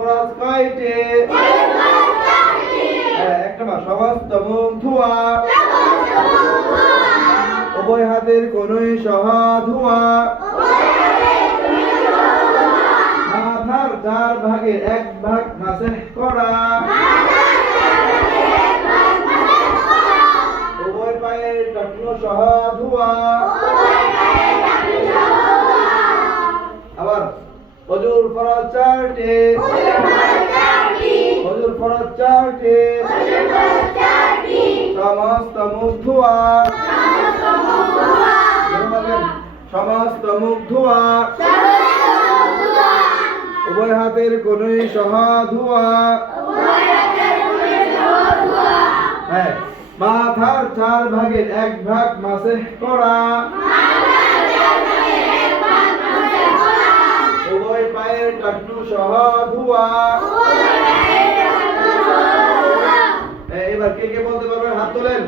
ফরজ কয়টি? এক নম্বর সমস্ত মুখ ধোয়া, উভয় হাতের কনুই সহ ধোয়া, মাথার 4 ভাগের 1 ভাগ মাসেহ করা, উভয় পায়ের টাকনু সহ ধোয়া। আবার ওযুর ফরজ 4টি, ওযুর ফরজ 4টি, সমস্ত মুখ ধোয়া, সমস্ত মুখ ধোয়া, উভয় হাতের কনুই সহ ধোয়া, হ্যাঁ, মাথার 4 ভাগের 1 ভাগ মাসেহ করা, উভয় পায়ের টাকনু সহ ধোয়া। এবার কে কে বলতে পারবেন? হাত তোলেন।